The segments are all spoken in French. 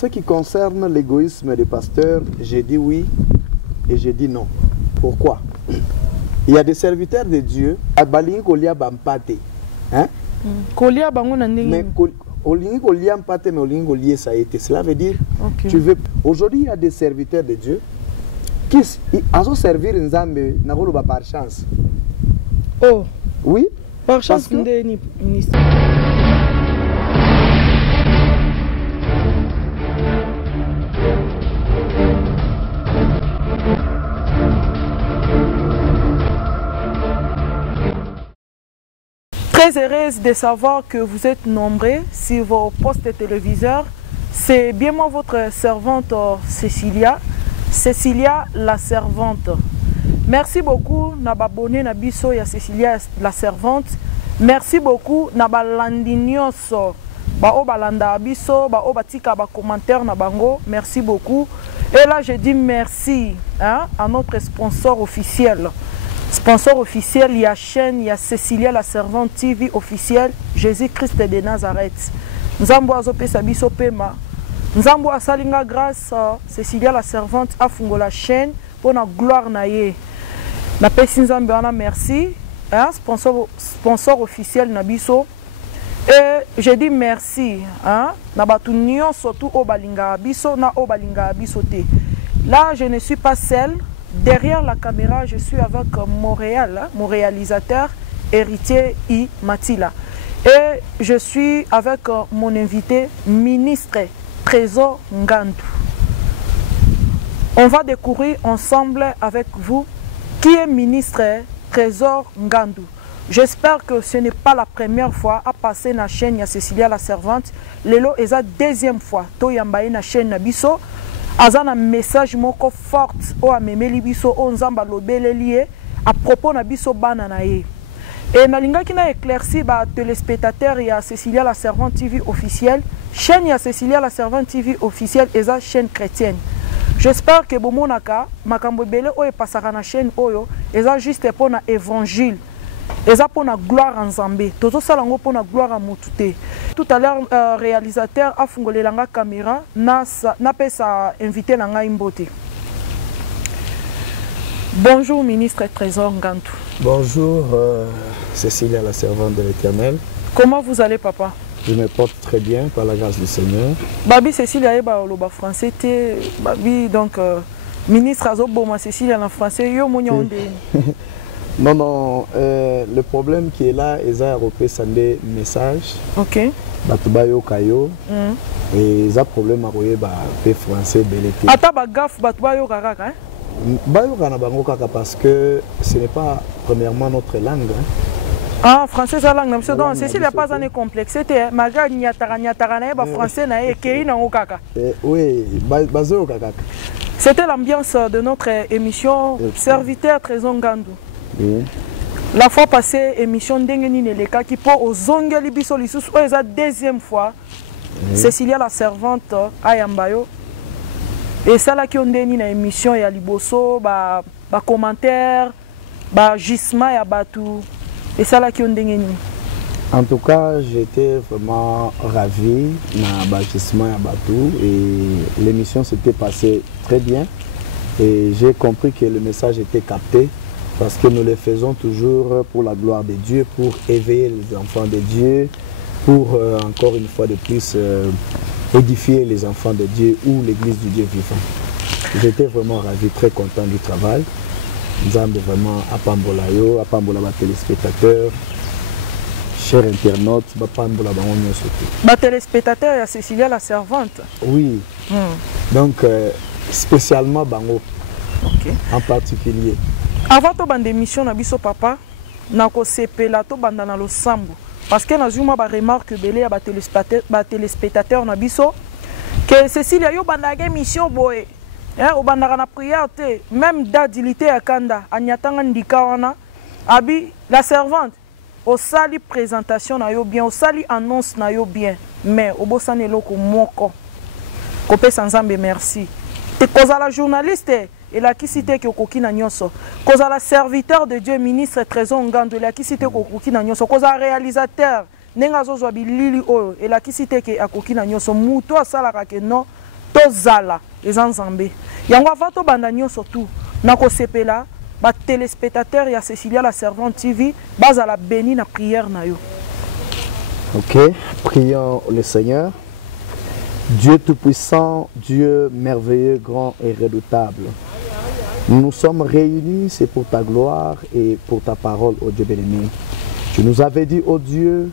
Ce qui concerne l'égoïsme des pasteurs, j'ai dit oui et j'ai dit non. Pourquoi? Il y a des serviteurs de Dieu, hein? Mais cela veut dire, okay. Tu veux. Aujourd'hui, il y a des serviteurs de Dieu qui ont servi Nzambe par chance. Oh, oui, par chance, ministre. Très heureuse de savoir que vous êtes nombreux sur vos postes téléviseurs. C'est bien moi votre servante Cécilia. Cécilia la servante. Merci beaucoup n'ababonné nabiso ya Cécilia la servante. Merci beaucoup n'abalandinyoso. Ba o balanda abiso, ba o batika ba commentaire na bango. Merci beaucoup. Et là je dis merci à notre sponsor officiel. Sponsor officiel, il y a chaîne, il y a Cécilia la servante TV officielle, Jésus-Christ de Nazareth. Nous avons Sabiso Pema. Nous avons Salinga grâce Cécilia la servante a fungo la chaîne pour la gloire naie. Na Pessinzambiana merci. Sponsor officiel Nabiso. Et je dis merci. Nabatunio surtout au Balinga Abiso na au Balinga Abiso te. Là, je ne suis pas seule. Derrière la caméra, je suis avec Montréal, mon réalisateur, Héritier I. Matila. Et je suis avec mon invité, ministre Trésor Ngandu. On va découvrir ensemble avec vous qui est ministre Trésor Ngandu. J'espère que ce n'est pas la première fois à passer na chaîne Cécilia la servante. Lelo est la deuxième fois. To yambaye na chaîne Nabiso. Azana message moko forte o amemeli biso o nzamba lobele lié à propos na biso bana na ye. Et nalinga ki na éclairci ba téléspectateur ya Cécilia la servante TV officielle, chaîne ya Cécilia la servante TV officielle et sa chaîne chrétienne. J'espère que bomonaka makambo belé o e pasaka na chaîne oyo eza juste pour na évangile. Eza pour na gloire en Zambé. Toto salango pour na gloire à Moutoute. Tout à l'heure, réalisateur a fungolé la caméra, n'a pas sa invité la imbote. Bonjour, ministre Trésor Ngandu. Bonjour, Cécilia, la servante de l'Éternel. Comment vous allez, papa? Je me porte très bien par la grâce du Seigneur. Babi Cécilia est le français. Babi, donc, ministre Azoboma Cécilia en français. Yo mounionde. Non, non, le problème qui est là, ils ont repris des messages. Ok. Batubayo Kayo. Et ils ont problème à regarder le français belleté. Ata bagaf Batubayo Karaka, hein? Bayo Kanabango Kaka parce que ce n'est pas premièrement notre langue. Ah, français c'est la langue. Monsieur donc, Cécile n'a pas de complexité. Maga Nyatara français na Kei na Okaka. Oui, Bazo Kaka. C'était l'ambiance de notre émission Serviteur Trésor Ngandu. Oui. La fois passée, émission Ndengeni Neleka qui pour aux Zongeli Biso Lissus, c'est la deuxième fois. Cécilia la servante à Yambayo. Et ça là qui ont donné une émission, il y a Liboso, bah commentaires, bah gisma ya Batou. Et ça là qui ont donné. En tout cas, j'étais vraiment ravi na gisma ya Batou et l'émission s'était passée très bien. Et j'ai compris que le message était capté. Parce que nous le faisons toujours pour la gloire de Dieu, pour éveiller les enfants de Dieu, pour encore une fois de plus édifier les enfants de Dieu ou l'église du Dieu vivant. J'étais vraiment ravi, très content du travail. Nous avons vraiment Apambolayo, Apambola les téléspectateurs, chers internautes, Apambola Bangonio surtout. Téléspectateurs, il y a Cécilia la servante. Oui. Donc, spécialement Bango, en particulier. Avant de bande émission na biso papa, na ko sepela to banda na lo sambo parce que na zuma ba remarque belé ya ba téléspectateur na biso que Cécilia yo banda ga émission boye hein o banda na prière te même d'adilité ya kanda anyatanga ndika wana abi la servante au sali présentation na yo bien au sali annonce na yo bien mais au bosane loko moko ko pesa nzambe merci te koza la journaliste. Et la qui cité que Kokina Nyoso, cause à la serviteur de Dieu, ministre Trésor Ngandu, la qui cité que Kokina Nyoso, cause à réalisateur, Nengazo Zwabi Lili Oyo, et la qui cité que Kokina Nyoso, Mouto Salarake non, tozala les ensemble yango avato bandanyo surtout nako sepela ba téléspectateurs ya Cécilia la servante TV bazala béni na prière na yo. OK, prions le Seigneur. Dieu tout-puissant, Dieu merveilleux, grand et redoutable. Nous sommes réunis, c'est pour ta gloire et pour ta parole, ô Dieu bien-aimé. Tu nous avais dit, ô Dieu,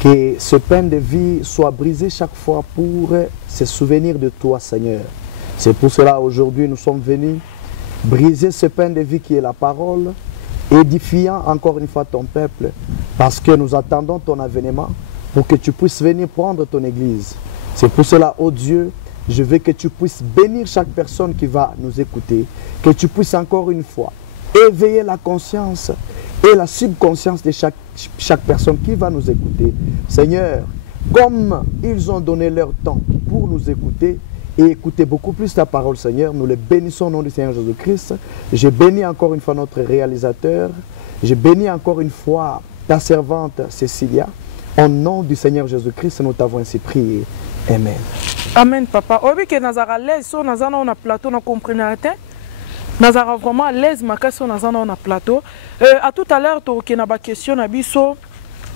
que ce pain de vie soit brisé chaque fois pour se souvenir de toi, Seigneur. C'est pour cela, aujourd'hui, nous sommes venus briser ce pain de vie qui est la parole, édifiant encore une fois ton peuple, parce que nous attendons ton avènement pour que tu puisses venir prendre ton église. C'est pour cela, ô Dieu, je veux que tu puisses bénir chaque personne qui va nous écouter, que tu puisses encore une fois éveiller la conscience et la subconscience de chaque personne qui va nous écouter. Seigneur, comme ils ont donné leur temps pour nous écouter et écouter beaucoup plus ta parole, Seigneur, nous les bénissons au nom du Seigneur Jésus-Christ. Je bénis encore une fois notre réalisateur. Je bénis encore une fois ta servante Cécilia. Au nom du Seigneur Jésus-Christ, nous t'avons ainsi prié. Amen. Amen, papa. Obi que nazara l'aise, so nazana on a plateau, na comprenez te. Nazara vraiment l'aise, ma question nazana on a plateau. À tout à l'heure, tu as une question na biso,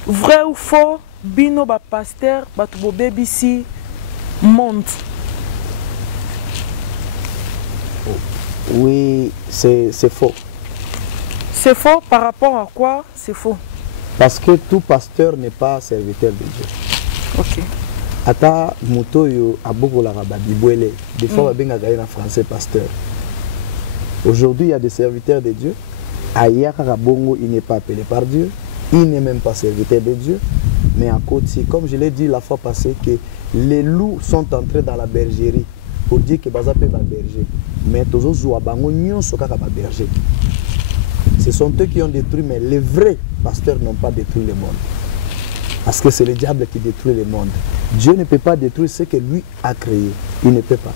vrai ou faux, bino ba pasteur, ba tubo BBC monte. Oui, c'est faux. C'est faux par rapport à quoi? C'est faux. Parce que tout pasteur n'est pas serviteur de Dieu. Ok. Ata moto yo aboko la rababibwele. Des fois, on a en français pasteur. Aujourd'hui, il y a des serviteurs de Dieu. Aïe Rabongo, il n'est pas appelé par Dieu. Il n'est même pas serviteur de Dieu. Mais à côté, comme je l'ai dit la fois passée, que les loups sont entrés dans la bergerie pour dire que Bazapé va berger. Mais tous les bango nyon soka ba berger. Ce sont eux qui ont détruit, mais les vrais pasteurs n'ont pas détruit le monde. Parce que c'est le diable qui détruit le monde. Dieu ne peut pas détruire ce que lui a créé. Il ne peut pas.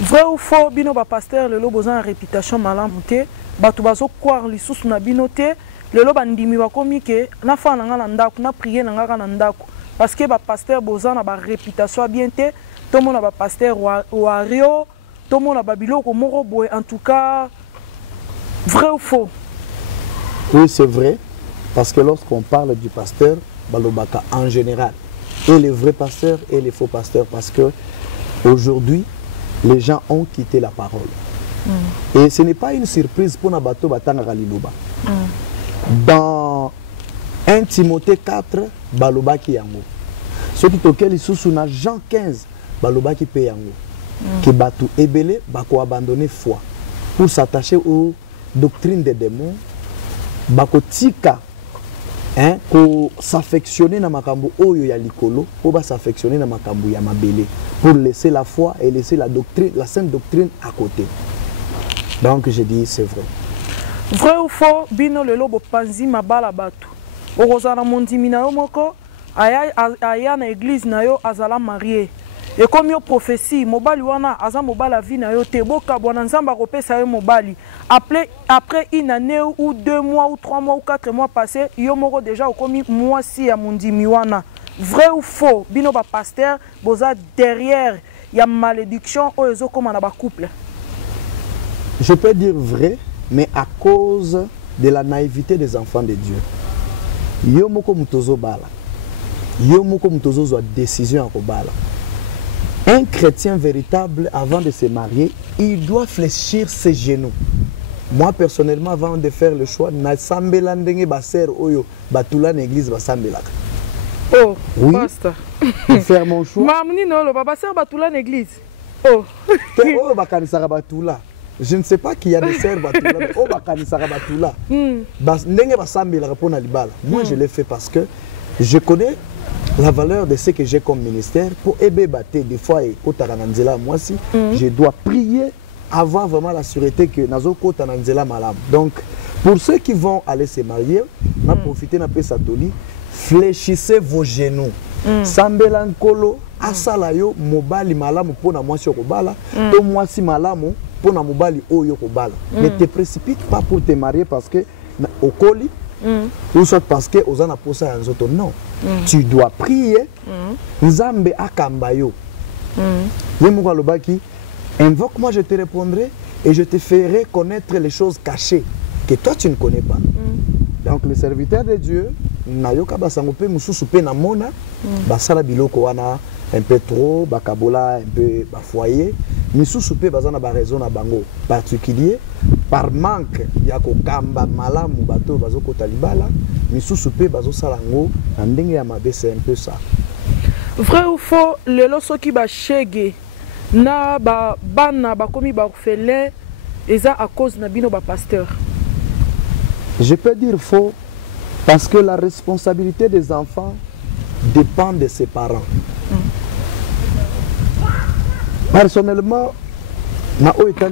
Vrai ou faux, bino ba pasteur le lobo en réputation malamute, batu bazo croire lisusu na binote, le loba ndimi ba komi ke na fa na ngala ndako na prier na ngala ndako parce que ba pasteur bozan na ba réputation bien te, tout monde ba pasteur wario, tout monde ba biloko moko boy en tout cas. Vrai ou faux? Oui, c'est vrai. Parce que lorsqu'on parle du pasteur, Balobaka en général, et les vrais pasteurs et les faux pasteurs, parce que aujourd'hui, les gens ont quitté la parole. Et ce n'est pas une surprise pour Nabato Batanga Galiloba. Dans 1 Timothée 4, Baloba qui yango. Ce qui toquel sous na Jean 15, Baloba qui paye yango. Qui batu ebele, bako abandonner foi pour s'attacher aux doctrines des démons, bako tika. Pour s'affectionner dans makambo oyo ya likolo, pour s'affectionner dans makambo ya mabele, pour laisser la foi et laisser la doctrine, la sainte doctrine à côté. Donc je dis c'est vrai. Vrai ou faux, bino le lobo panzi mabala batu. Orozana mondimi na yo moko, aya na église na yo azala marié. Et comme yo prophétie, mobali wana aza mobala vie na yo te boka bwana nzamba kopesa yo mobali. Après une année ou 2 mois ou 3 mois ou 4 mois passés, yo moko déjà okomi mwasi ya mondimi wana. Vrai ou faux, bino ba pasteur boza derrière ya malédiction o ezo koma na ba couple. Je peux dire vrai, mais à cause de la naïveté des enfants de Dieu. Yo moko mutozo bala. Yo moko mutozo zo décision à kobala. Un chrétien véritable, avant de se marier, il doit fléchir ses genoux. Moi, personnellement, avant de faire le choix, na sambela ndenge baser oyo batula na église basambela. Oh, oui. Pasteur. Pour faire mon choix. Mamni no lo baser batula na église. Oh. Oh bakanisaka batula. Je ne sais pas qui a des sœurs batula, mais oh bakanisaka batula. Ndenge basambela pour na libala. Moi, je l'ai fait parce que je connais la valeur de ce que j'ai comme ministère pour aider des fois et moi aussi je dois prier, avoir vraiment la sûreté que nazo kota nanzela malam. Donc pour ceux qui vont aller se marier, na profiter na pe satoli, fléchissez vos genoux. Sambela nkolo asala yo mobali malamu pona mwasi okobala, to mwasi malamu pona mobali oyo kobala. Ne te précipite pas pour te marier parce que okoli ou soit parce que ozana posa ya nzoto. Non. Tu dois prier. Nzambe akambayo. Invoque-moi, je te répondrai et je te ferai connaître les choses cachées que toi tu ne connais pas. Donc le serviteur de Dieu, nayoka basangope mususupe na mona, basala biloko wana un peu trop, bakabola un peu bafoyer, misusupe bazana ba raison na bango particulier par manque ya kokamba malamu bato bazoko talibala, misusupe bazo salango na ndenge ya mabe, c'est un peu ça. Vrai ou faux, lelo soki ba shege na ba bana ba komi ba orphelin eza à cause na bino ba pasteur? Je peux dire faux parce que la responsabilité des enfants dépend de ses parents. Personnellement,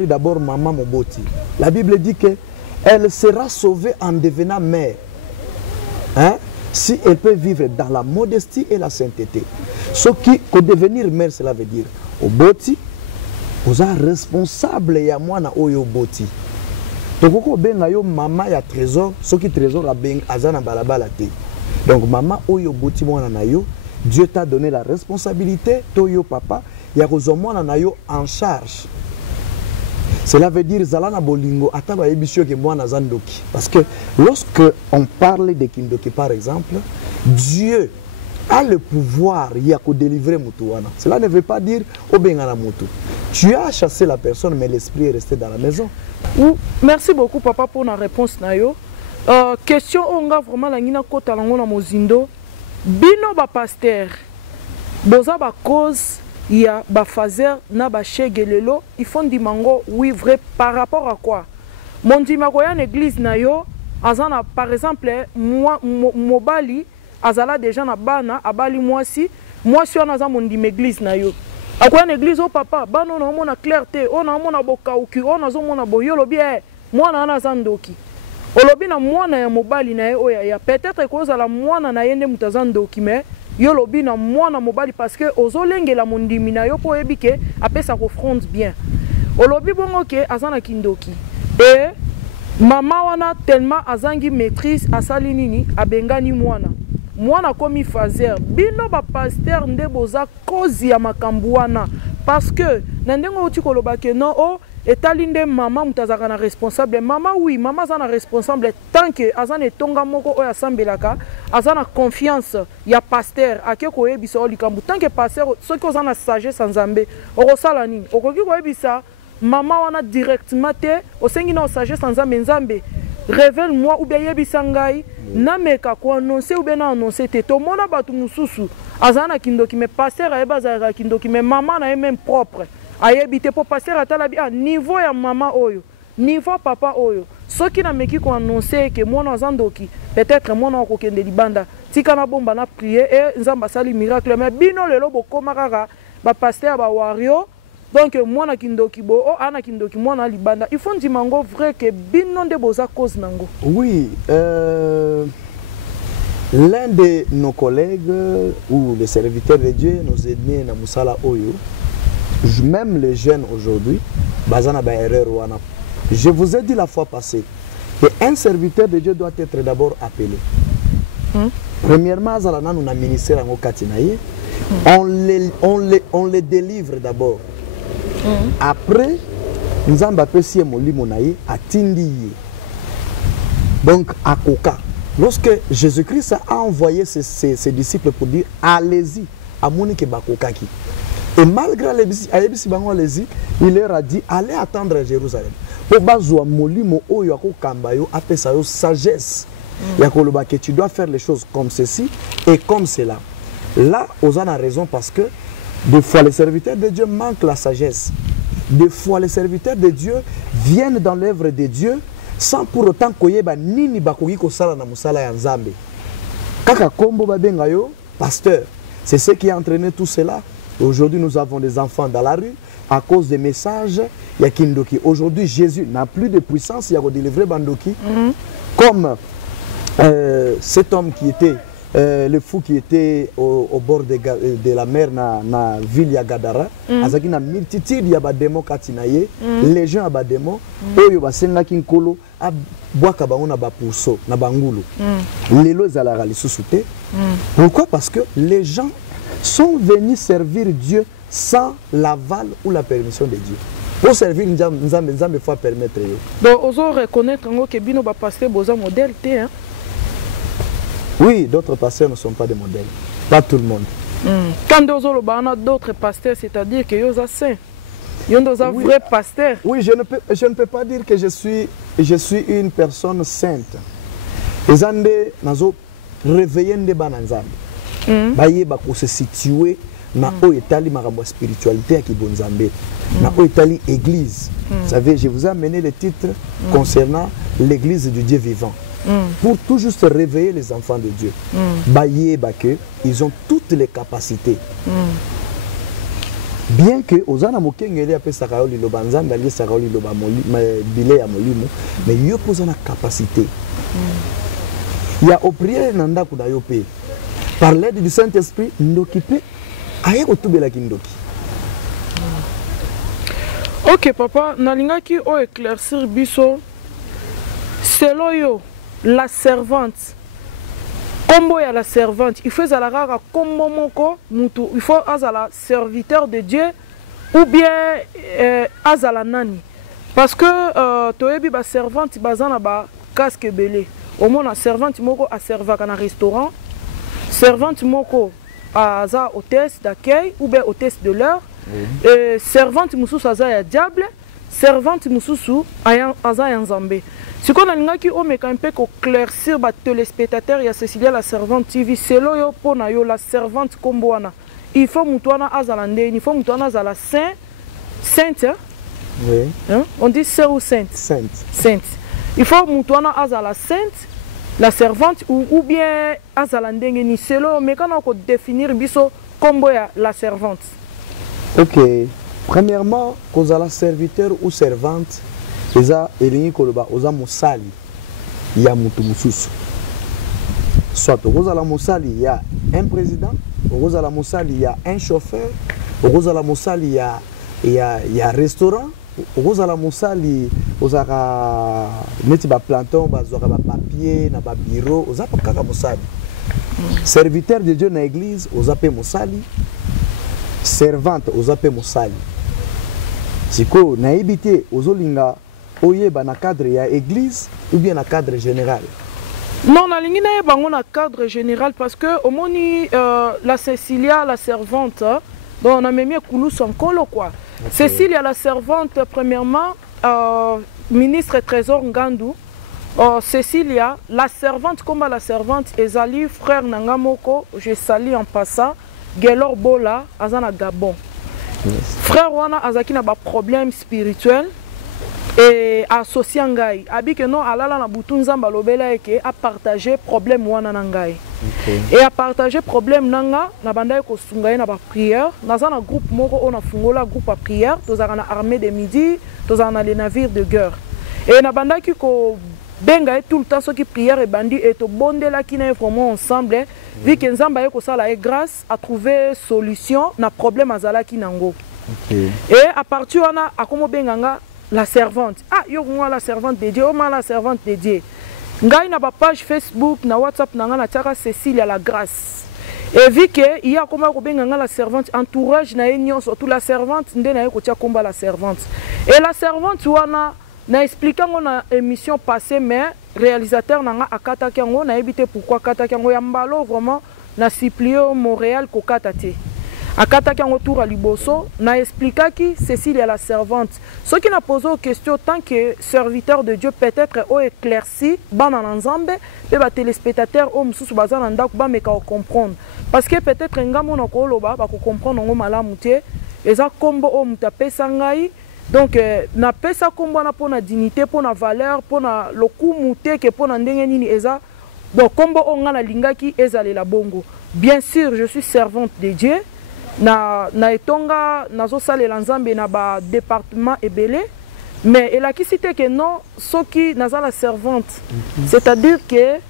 d'abord maman Moboti. La Bible dit qu'elle sera sauvée en devenant mère. Hein? Si elle peut vivre dans la modestie et la sainteté. Ce qui, que devenir mère, cela veut dire Oboti, vous êtes responsable ya mwana oyo Boti. Tokoko benga yo mama ya trésor, ce qui trésor a ben azana balabala te. Donc maman oyo Boti mwana na yo, Dieu t'a donné la responsabilité, toyo papa, ya kozomwana na yo en charge. Cela veut dire zalana bolingo ataba ebisio ke mwana zandoki. Parce que lorsque on parle de kindoki par exemple, Dieu a le pouvoir ya ko délivrer mutuana. Cela ne veut pas dire obengana mutu. Tu as chassé la personne mais l'esprit est resté dans la maison. Merci beaucoup papa pour la réponse nayo. Question onga vraiment la ngina kota lango na mozindo. Bino ba pasteur. Boza ba cause ya ba fazer na ba chegelelo, ils font di mango oui vrai par rapport à quoi? Mon dimako ya église nayo azana par exemple moi mobali azala déjà na bana abali moi si on a mon dim église nayo. Akoya na église au papa bano na mona clarté on a mona bokauki on a zo mona boyolo bien moi na zandoki olobi na mwana ya mobali na yo ya peut-être cause la mwana na yende mutazandoki mais yolobi na mwana mobali parce que ozolengela mondimi na yo po ebike apesa ko front bien olobi bongo ke azana kindoki et mama wana tellement azangi maîtrise asali nini abengani mwana komi fazer bino ba pasteur nde boza cause ya makambu wana parce que nandengo uti koloba ke non o etalinde mama mutazaka na responsable mama oui mama zana responsable tant que azana etonga moko oya sambelaka azana confiance ya pasteur ake ko yebisa olikambu tant que pasteur soki ozana sagesse nzambe okosala nini okoki ko yebisa mama wana directement te osengi na sagesse nzambe révèle-moi ou bien yebisa ngai na meka ko annoncer ou bien annoncer te to mona batu mususu azana kindoki me pasteur ayeba za kindoki me mama na même propre ayebite po pasteur atala bi niveau ya mama oyo niveau papa oyo soki na meki ko annoncer que mona zandoki peut-être mona ko kende libanda tika na bomba na prier et nzamba sali miracle mais bino lelo bokoma kaka ba pasteur ba wario donc mona kindoki bo o ana kindoki mona libanda il faut dire mango vrai que bino nde boza cause nango. Oui, l'un de nos collègues ou les serviteurs de Dieu nous aident na musala oyo. Même les jeunes aujourd'hui, bazana ba erreur wana. Je vous ai dit la fois passée qu'un serviteur de Dieu doit être d'abord appelé. Premièrement, zalana nous na ministère en Okatinaye, on les délivre d'abord. Après, nous avons appelé Molimonaye à Tindiye. Donc, à Koka. Lorsque Jésus-Christ a envoyé ses disciples pour dire allez-y, à Monique Bakokaki. Et malgré les il leur a dit allez attendre à Jérusalem. Pour bazoua molimo oyako kambayo apesayo sagesse. Yakoloba que tu dois faire les choses comme ceci et comme cela. Là, Ozan a raison parce que des fois les serviteurs de Dieu manquent la sagesse. Des fois les serviteurs de Dieu viennent dans l'œuvre de Dieu sans pour autant koyeba nini bakoki kosala na musala ya Nzambe. Kaka kombo babengayo pasteur. C'est ce qui a entraîné tout cela. Aujourd'hui, nous avons des enfants dans la rue à cause des messages Yakindoki. Aujourd'hui, Jésus n'a plus de puissance, il a délivré Bandoki. Comme cet homme qui était, le fou qui était au bord de la mer dans la ville de Gadara. Azaki na multitude ya ba démon katinaye, les gens à ba démon, oyo ba senga kinkolo a boaka bango na ba pousso na bangulu. Lelo zalara lisusu te. Pourquoi? Parce que les gens sont venus servir Dieu sans l'aval ou la permission de Dieu. Pour servir Nzambe, il faut permettre. Donc, vous reconnaître que Bino va passer un modèle. Hein? Oui, d'autres pasteurs ne sont pas des modèles. Pas tout le monde. Quand vous avez d'autres pasteurs, c'est-à-dire que vous êtes saints. Vous êtes un vrai pasteur. Oui, je ne peux pas dire que je suis une personne sainte. Les Andés, nous avons réveillé des bananzambe. Baye bako se situer na oetali marabo spiritualité qui bonzambe. Na oetali église. Vous savez, je vous ai amené le titre concernant l'église du Dieu vivant. Pour tout juste réveiller les enfants de Dieu. Baye bake, ils ont toutes les capacités. Bien que Ozana Mokengeli a fait Saraoli Lobanzan, d'aller Saraoli Lobamoli, Bilé à Molimo, mais il y a une capacité. Il y a au prière Nanda Kudayope. Par l'aide du Saint-Esprit, Ndokipe, aye Otubela Kindoki. Ok, papa, Nalingaki o éclaircir biso, selon yo, la servante. Combo ya la servante, il faut la rara combo moko mutu, il faut azala serviteur de Dieu ou bien azala nani. Parce que toyebi ba servante bazana ba casque belé. Au moins la servante moko a serva kana restaurant, servante moko aza hôtesse d'accueil ou bien hôtesse de l'heure, servante mususu aza ya diable, servante mususu aza ya nzambe. Si on a qui on met un peu éclaircir les téléspectateurs, il y a Cécilia la servante TV, c'est là yo pour na yo la servante comboana. Il faut mutuana azalande, il faut mutuana azala sainte. Oui. Hein? On dit sœur ou sainte. Sainte. Il faut mutuana azala sainte, la servante ou bien azalande ni c'est là mais quand on définir biso combo ya la servante. OK. Premièrement, cause à la serviteur ou servante eza elingi koloba oza mosali ya mutu mususu. Soit oza la mosali ya un président, oza la mosali ya un chauffeur, oza la mosali ya restaurant, oza la mosali ozaka neti ba planton bazaka ba papier na ba bureau, oza pa kaka mosali. Serviteur de Dieu na église, oza pe mosali. Servante, oza pe mosali. Siko na ebité ozolinga oyeba na cadre ya église ou bien na cadre général? Non, na lingi na yeba na cadre général parce que au moni la Cécilia la servante donc on a même koulou son kolo quoi. Okay. Cécilia la servante premièrement ministre trésor Ngandou. Cécilia la servante comme la servante ezali frère Nangamoko, je salue en passant Gelor Bola azana Gabon. Yes. Frère wana azaki na ba problème spirituel et associé ngai abi que non alala na butu nzamba lobela eke a partager problème wana na ngai. Et à partager problème nanga na banda ko sunga na ba prière naza na groupe moko on a fungola groupe à prière tozaka na armée de midi tozaka na les navires de guerre et na banda ki ko benga tout le temps ceux qui prière et bandi et to bondela ki na vraiment ensemble vu que nzamba yeko sala et grâce à trouver solution na problème azala ki nango. Et à partir wana akomo benganga la servante. Ah, yo moi la servante de Dieu, moi la servante de Dieu. Ngai na ba page Facebook, na WhatsApp na ngana tchaka Cécilia la grâce. Et vu que il y a comme ko benganga la servante entourage na union surtout la servante ndé na ko tia komba la servante. Et la servante wana na expliquant na émission passée mais réalisateur nanga akata kango na ebité pourquoi kata kango ya mbalo vraiment na Cyplio Montréal ko katate. Akataki en retour à Liboso, n'a expliqué qui Cécilia la servante. Ce qui n'a posé aux questions tant que serviteur de Dieu peut-être au éclairci, ban en ensemble, et les téléspectateurs au msous bazan anda kuba mais qu'à comprendre. Parce que peut-être un gars mon okoloba ba ko comprendre ngo malamuté, et ça combo au mutape sangai. Donc na pesa combo na pona dignité, pona valeur, pona le coup muté que pona ndenge nini eza. Donc combo on ngana lingaki ezale la bongo. Bien sûr, je suis servante de Dieu. Na etonga nazo sale lanzambe na ba département ebele mais elle a qui cité que non soki naza la servante c'est-à-dire que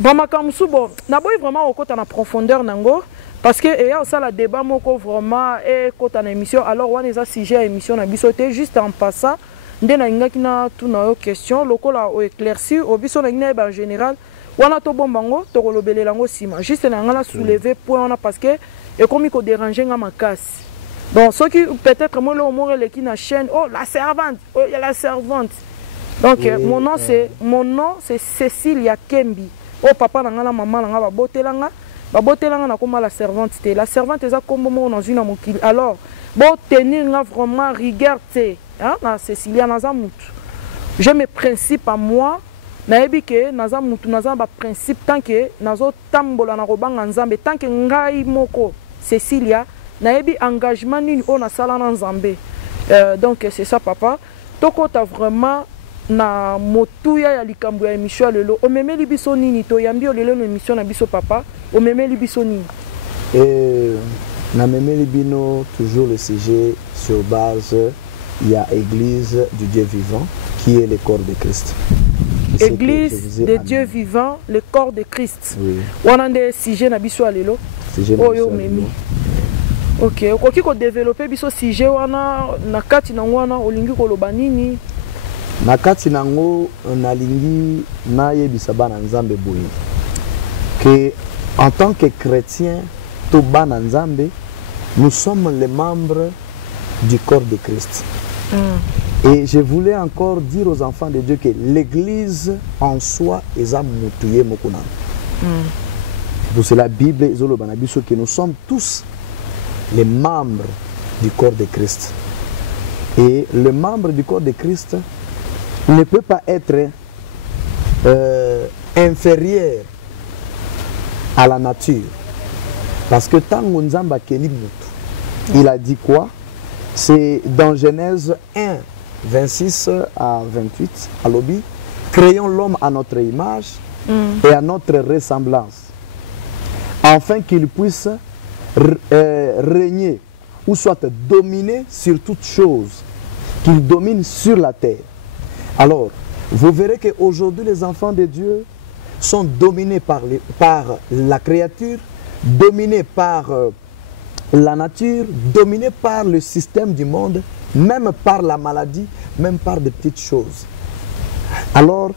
bamakamsu bon na boy vraiment au côté na profondeur nango parce que il y a aussi la débat moko vraiment et côté na émission alors on est sujet émission na biso te juste en passant ndé na ngaki na tout na question lokola o éclairci au biso na ngina en général wana to bombango to kolobele lango sima juste na ngala soulever point wana parce que et comme il ko déranger nga makasi. Donc ceux qui peut-être moi le mot qui na chaîne oh la servante, oh il y a la servante. Donc mon nom c'est Cécilia Kembi. Oh papa na ngala maman na nga ba botelanga na koma la servante té. La servante eza comme mo dans une mokili. Alors bon tenir nga vraiment rigueur té, hein na Cécilia naza mutu. J'ai mes principes à moi. Nayebi ke naza mutu naza ba principe tant que nazo tambola na robanga nzambe tant que ngai moko Cécilia nayebi engagement nini on a sala na nzambe. Donc c'est ça papa. Toko ta vraiment na motuya ya likambo ya émission lelo o memeli biso nini to yambi o lelo no émission na biso papa o memeli biso nini. Na memeli bino toujours le sujet sur base il y a Église du Dieu vivant qui est le corps de Christ. Église de Dieu vivant, le corps de Christ. Oui. On a des sujets na biso alelo. Oyo memi. Ok, okoki ko développer biso sujet wana na kati na wana olingi ko loba nini? Na kati nango nalingi na yebisa bana nzambe boye. Que en tant que chrétien, to bana nzambe, nous sommes les membres du corps de Christ. Et je voulais encore dire aux enfants de Dieu que l'église en soi est à moutouye mokuna. Pour cela, la Bible est que nous sommes tous les membres du corps de Christ. Et le membre du corps de Christ ne peut pas être inférieur à la nature. Parce que tant Nzamba Keli Moutou, il a dit quoi? C'est dans Genèse 1. 26 à 28, à l'obi, créons l'homme à notre image et à notre ressemblance, afin qu'il puisse régner ou soit dominer sur toutes choses, qu'il domine sur la terre. Alors, vous verrez qu'aujourd'hui, les enfants de Dieu sont dominés par la créature, dominés par la nature, dominés par le système du monde, même par la maladie, même par des petites choses. Alors,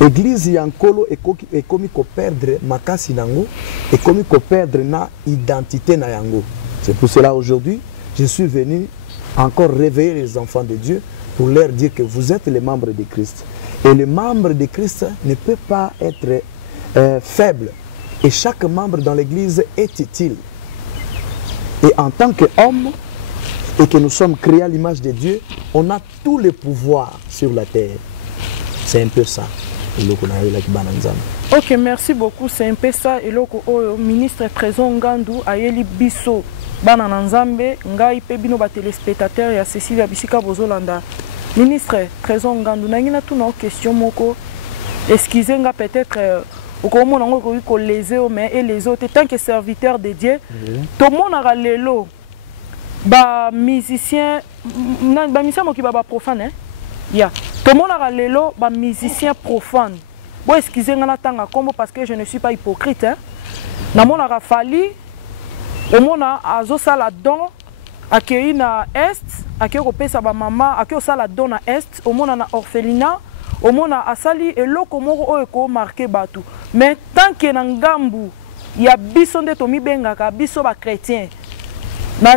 l'église yankolo est comme qu'on perdre makasi nango, et comme qu'on perdre na identité na yango. C'est pour cela aujourd'hui, je suis venu encore réveiller les enfants de Dieu pour leur dire que vous êtes les membres de Christ. Et le membre de Christ ne peut pas être faible. Et chaque membre dans l'église est utile. Et en tant qu'homme, et que nous sommes créés à l'image de Dieu, on a tous les pouvoirs sur la terre. C'est un peu ça. Ok, merci beaucoup. C'est un peu ça. Et le ministre Trésor Ngandou a yeli biso bana nzambe ngai pe bino ba téléspectateurs ya Cécilia Bisika Bozolanda. Ministre Trésor Ngandou nangina tout na question moko. Excusez nga peut-être au moment où on les et les autres tant que serviteurs de Dieu. Tout le monde a lelo. Ba musicien ba musicien mo ki ba profane hein ya to mona ka lelo ba musicien profane bo excusez nga na tanga kombo parce que je ne suis pas hypocrite hein na mona ka fali o mona azo sala don akei na est akei ko pesa ba mama akei o sala don na est o mona na orphelinat o mona asali eloko moko oyo ko marquer batu mais tant que na ngambu ya biso nde to mibengaka biso ba chrétien.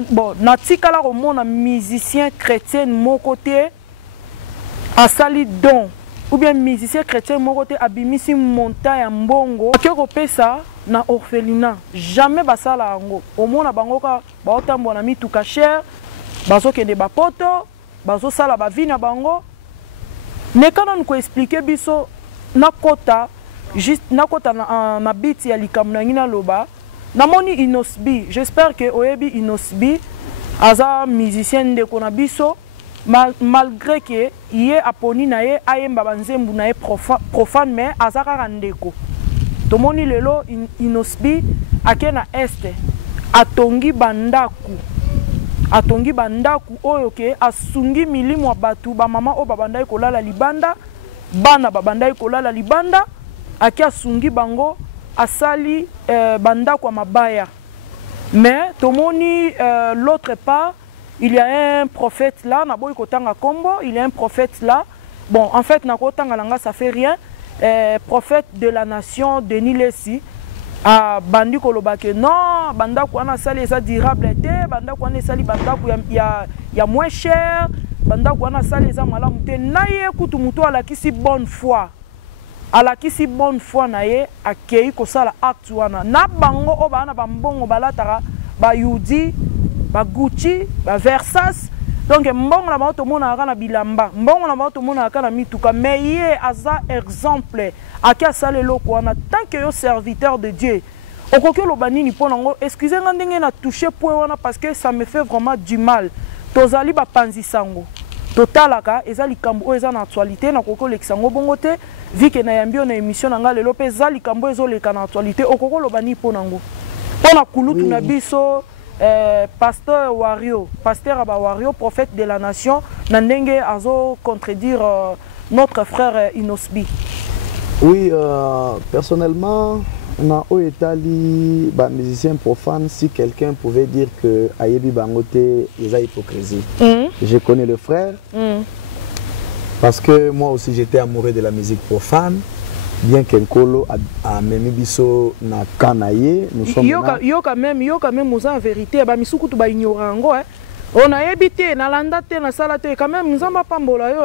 Bon, natikala romona musicien chrétien mon côté a sali don ou bien musicien chrétien mon côté abimisi montagne mbongo akeko pesa na orphelinat jamais basala ngo omona bango ka baotambo na mituka cher bazokende bapoto bazosala bavi na bango ne kana nko expliquer biso nakota juste nakota na biti ya likamna ngina loba. Namoni Inosbi, j'espère que Oebi Inosbi, aza musicien de Konabiso, malgré que yé aponi nae ayemba banzembu nae profane mais azaka randeko. Tomoni lelo Inosbi akena este atongi bandaku oyo ke asungi milimu abatu ba mama o babandai kolala libanda bana babandai kolala libanda akia asungi bango asali banda kwa mabaya. Mais tomoni l'autre part, il y a un prophète là, na boy kotanga kombo, il y a un prophète là. Bon, en fait na kotanga langa ça fait rien. prophète de la nation Denis Lessi a bandi kolobake non banda kwana sali eza durable te banda kwana sali banda ya moins cher banda kwana sali eza malamu te naye kutu muto alakisi bonne foi na ye akei kosala acte wana na bango o bana bambongo balataka ba Yudi ba Gucci ba Versace donc mbongo na bato mona aka na bilamba mbongo na bato mona aka na mituka mais ye aza exemple akia sala eloko wana tant que yo serviteur de Dieu okoki oloba nini mpo nango excusez nga ndenge na touché point wana parce que ça me fait vraiment du mal tozali bapanzisango totalaka eza likambo oyo eza na actualité nakoki olekisa yango bongo te vi ke nayambi yo na émission na nga lelo mpe eza likambo ezoleka na actualité okoki oloba nini mpo nango mpo na kulutu na biso pasteur Wario, pasteur Aba Wario, prophète de la nation, Nandenge azo contredire notre frère Inosbi. Oui, personnellement, na Oetali, musicien profane, si quelqu'un pouvait dire que Ayebi Bangote est à hypocrisie. Je connais le frère, parce que moi aussi j'étais amoureux de la musique profane. Bien qu'Enkolo a même biso na kanaye, nous sommes yo quand même vous en vérité ba misuku tu ba ignorango on a habité na landa te na sala te quand même nzamba pambola yo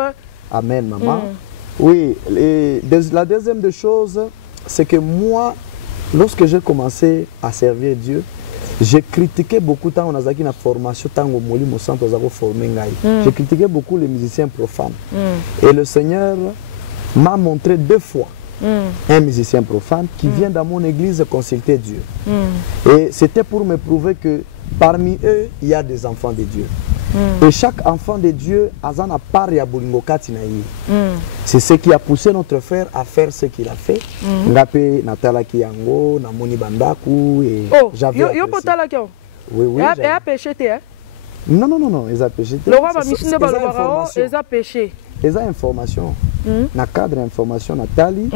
Amen maman. Oui, la deuxième des choses c'est que moi lorsque j'ai commencé à servir Dieu, j'ai critiqué beaucoup tant on a zaki na formation tango moli mo centre zako formé ngai. J'ai critiqué beaucoup les musiciens profanes. Et le Seigneur m'a montré 2 fois un musicien profane qui vient dans mon église consulter Dieu. Et c'était pour me prouver que parmi eux, il y a des enfants de Dieu. Et chaque enfant de Dieu a une part ya bolingo kati na ye. C'est ce qui a poussé notre frère à faire ce qu'il a fait. Ngape natala kiyango, na moni bandaku et j'avais yo potala kyo. Oui. Et a péché te Non, ils ont péché. Le roi va missionner ba le barao, ils ont péché. Ils ont information. Na cadre information Nathalie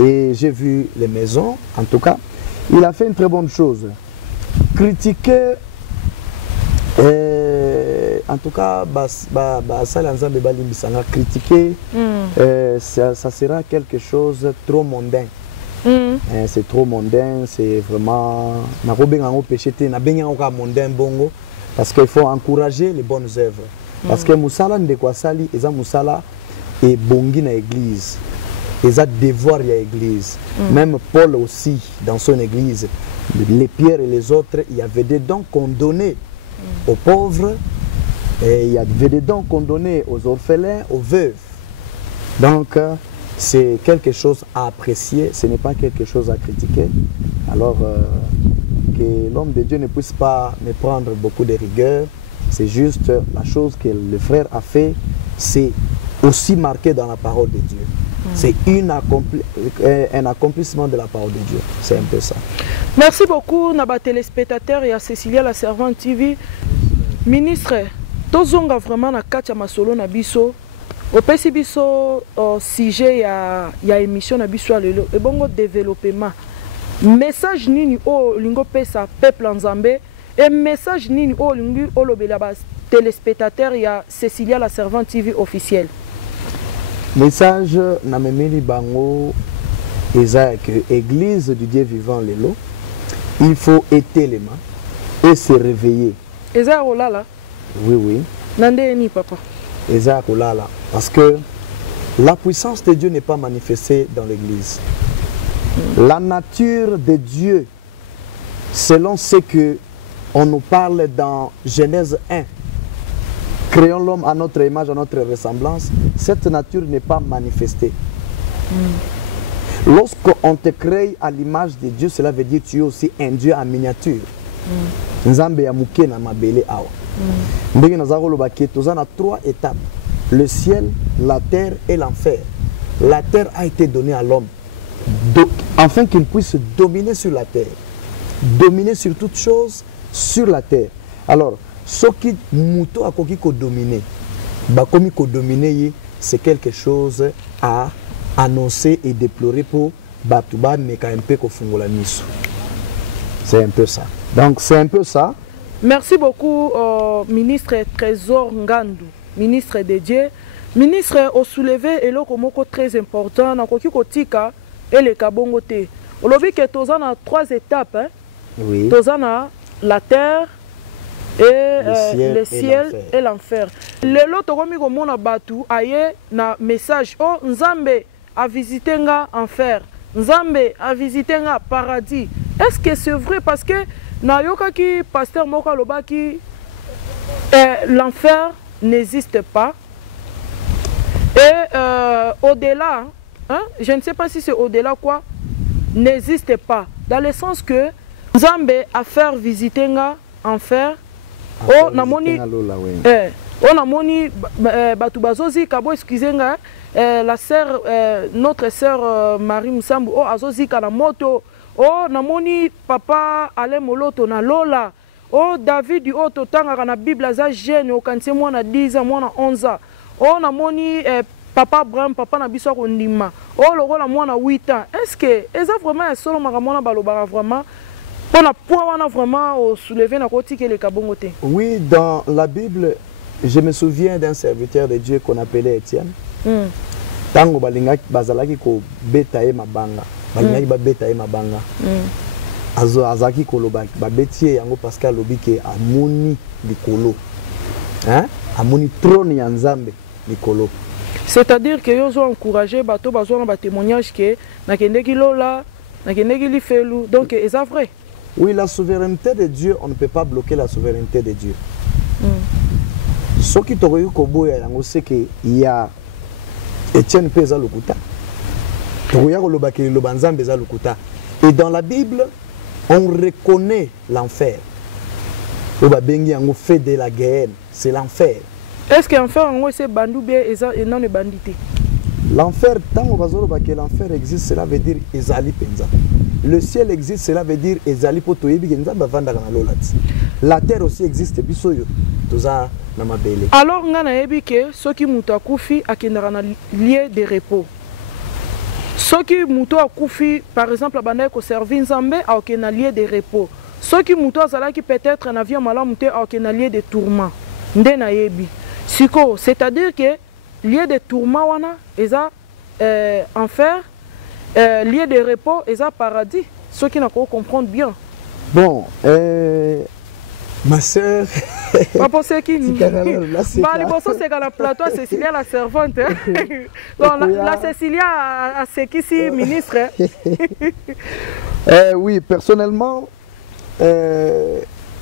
et j'ai vu les maisons. En tout cas, il a fait une très bonne chose. Critiquer, en tout cas, critiquer, ça sera quelque chose de trop mondain. C'est trop mondain, c'est vraiment. Parce qu'il faut encourager les bonnes œuvres. Parce que Moussala Ndekwasali, Eza Moussala et Bongi na église. Eza devoir ya église. Même Paul aussi, dans son église, les Pierre et les autres, il y avait des dons qu'on donnait aux pauvres, et il y avait des dons qu'on donnait aux orphelins, aux veuves. Donc, c'est quelque chose à apprécier, ce n'est pas quelque chose à critiquer. Alors, que l'homme de Dieu ne puisse pas me prendre beaucoup de rigueur. C'est juste la chose que le frère a fait, c'est aussi marqué dans la parole de Dieu. C'est un accomplissement de la parole de Dieu. C'est un peu ça. Merci beaucoup, Naba téléspectateurs et à Cécilia la Servante TV. Ministre, tozonga vraiment na katia masolo na biso. Opesi biso sujet ya émission na biso lelo et bongo développement. Message nini o lingo pesa peuple nzambe et message nini o lingo olobela ba téléspectateurs ya Cécilia la Servante TV officielle. Message na memeli bango eza que église du Dieu vivant lelo il faut éteindre les mains et se réveiller. Eza olala? Oui. Nande ni papa. Eza olala parce que la puissance de Dieu n'est pas manifestée dans l'église. La nature de Dieu, selon ce que on nous parle dans Genèse 1, créons l'homme à notre image, à notre ressemblance, cette nature n'est pas manifestée. Lorsqu'on te crée à l'image de Dieu, cela veut dire que tu es aussi un Dieu en miniature. Nzambe ya muke na mabele awa. Ndenge nazako lobaki tozana 3 étapes: le ciel, la terre et l'enfer. La terre a été donnée à l'homme afin qu'il puisse dominer sur la terre, dominer sur toutes choses sur la terre. Alors, ce qui muto akoki ko dominer, bakomi ko dominer, c'est quelque chose à annoncer et déplorer pour batuba meka un peu ko fungola miso. C'est un peu ça. Donc c'est un peu ça. Merci beaucoup ministre Trésor Ngandu, ministre de Dieu. Ministre, au soulevé et le komoko très important, na koki kotika et le kabongote. Au lobby que toza na 3 étapes, hein? Oui. Toza na la terre et le ciel et l'enfer. Le lot tokomi komona batu aye na message oh Nzambe a visité nga enfer, Nzambe a visité nga paradis. Est-ce que c'est vrai? Parce que na yoka ki pasteur Moka Lobaki l'enfer n'existe pas. Et au-delà, hein, je ne sais pas si c'est au-delà quoi, n'existe pas. Dans le sens que Nzambe a fait visiter nga enfer. Oh, namoni, batubazozi kabo excusez-nga, la sœur, notre sœur Marie Moussambu, oh azozi kana moto, oh namoni papa ale moloto na lola, oh David du haut tanga na Bible za jeune au kanti moi na 10 ans, moi na 11 ans. Oh namoni papa Abraham papa na biso ko ndima oh lokola mwana 8 ans. Est-ce que eza vraiment solo makamona balobara vraiment on a point vraiment au soulever na koti ke le kabongote? Oui, dans la Bible, je me souviens d'un serviteur de Dieu qu'on appelait Étienne. Tango balingaki bazalaki ko betaye mabanga. Balingaki ba betaye mabanga. Azaki kolobaki ba betie yango parce que lobi ke amoni likolo. Hein? Amoni trône ya Nzambe likolo. C'est-à-dire que yo zo encourager bato bazo na ba témoignage que na kendeki lola, na kendeki lifelu. Donc est-ce vrai? Oui, la souveraineté de Dieu, on ne peut pas bloquer la souveraineté de Dieu. Ce qui te c'est qu'il y a Étienne Peza Lokuta. Et dans la Bible, on reconnaît l'enfer. On fait de la guerre, c'est l'enfer. Est-ce que l'enfer c'est bandou bien et non bandité? L'enfer, tant que l'enfer existe, cela veut dire Ezali Penza. Le ciel existe, cela veut dire Ezali Potoyebi Genza Bavanda Ganalolati. La terre aussi existe, Bisoyo. Toza Namabele. Alors, on a dit que ceux qui mouta koufi a un lieu de repos. Ceux qui mouta koufi, par exemple, a servi Nzambe a un lieu de repos. Ceux qui mouta zala qui peut-être un avion malamouté a un lieu de tourment. Ndena yebi. C'est-à-dire que lieu de tourment wana eza enfer, lieu de repos eza paradis. Ceux qui n'ont pas comprendre bien. Bon, ma soeur. Papa c'est qui? C'est la plateau Cécilia la servante. La Cécilia a ce qui si ministre. Oui, personnellement,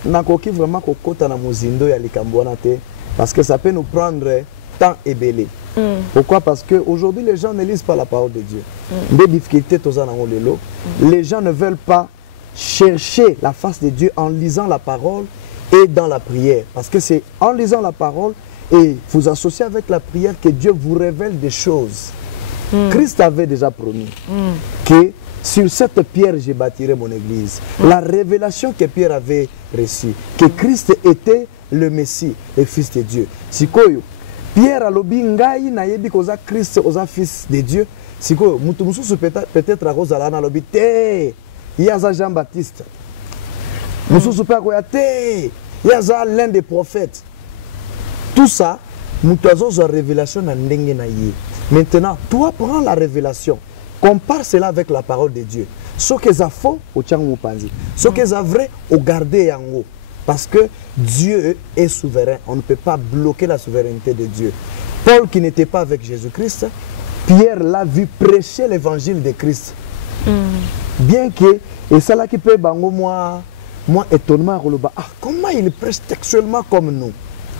nakoki vraiment kokota na muzindo ya likambwana te parce que ça peut nous prendre temps et belé. Pourquoi? Parce qu'aujourd'hui, les gens ne lisent pas la parole de Dieu. Des difficultés, les gens ne veulent pas chercher la face de Dieu en lisant la parole et dans la prière. Parce que c'est en lisant la parole et vous associez avec la prière que Dieu vous révèle des choses. Christ avait déjà promis que sur cette pierre, je bâtirai mon église. La révélation que Pierre avait reçue, que Christ était le Messie, le Fils de Dieu. Sikoyo, Pierre a lobi ngai na yebi koza Christ oza fils de Dieu. Siko mutu mususu peut-être a kozala na lobi te. Yaza Jean-Baptiste. Mususu pe akoya te. Yaza l'un des prophètes. Tout ça, mutu azoza révélation na ndenge na ye. Maintenant, toi prends la révélation. Compare cela avec la parole de Dieu. Ce que ça faux au tchang mupanzi. Ce que ça vrai au garder yango. Parce que Dieu est souverain. On ne peut pas bloquer la souveraineté de Dieu. Paul qui n'était pas avec Jésus-Christ, Pierre l'a vu prêcher l'évangile de Christ. Bien que, et ça là qui peut bango moi étonnement, comment il prêche textuellement comme nous.